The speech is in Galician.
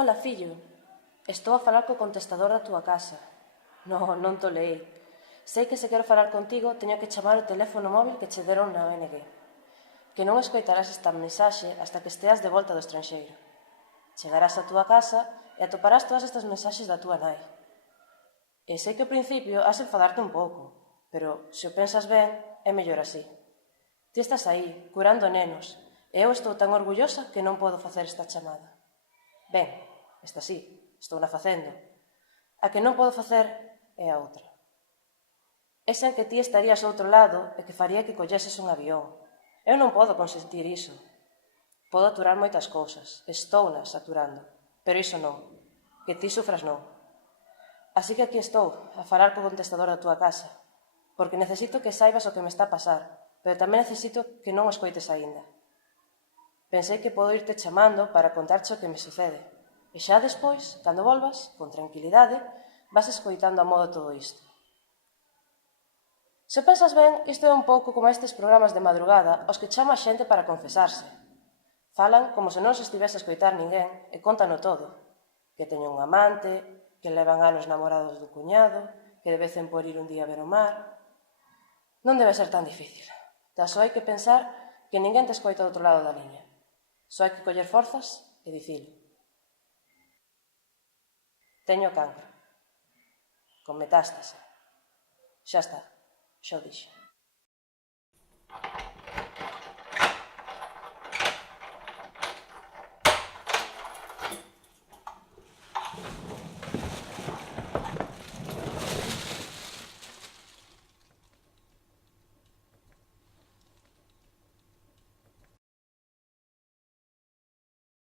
Ola, fillo. Estou a falar co contestador da túa casa. Non to leí. Sei que se quero falar contigo teño que chamar o teléfono móvil que che deron na ONG. Que non escoitarás esta mensaxe hasta que esteas de volta do estranxeiro. Chegarás á túa casa e atoparás todas estas mensaxes da túa nai. E sei que ao principio has enfadarte un pouco, pero se o pensas ben, é mellor así. Ti estás aí, curando nenos, e eu estou tan orgullosa que non podo facer esta chamada. Ben, esta sí, estou na facendo. A que non podo facer é a outra. Esa en que ti estarías ao outro lado e que faría que colleses un avión. Eu non podo consentir iso. Podo aturar moitas cousas, estounas aturando, pero iso non, que ti sufras non. Así que aquí estou, a falar co contestador da túa casa, porque necesito que saibas o que me está a pasar, pero tamén necesito que non o escoites aínda. Pensei que podo irte chamando para contarche o que me sucede, e xa despois, cando volvas, con tranquilidade, vas escoitando a modo todo isto. Se pensas ben, isto é un pouco como estes programas de madrugada aos que chama a xente para confesarse. Falan como se non se estivese a escoitar ninguén e contano todo. Que teñen un amante, que levan anos namorados do cuñado, que debecen por ir un día a ver o mar. Non debe ser tan difícil. Só hai que pensar que ninguén te escoita do outro lado da liña. Só hai que coller forzas e dicilo. Teño cancro. Con metástase. Xa está, xa o dixen.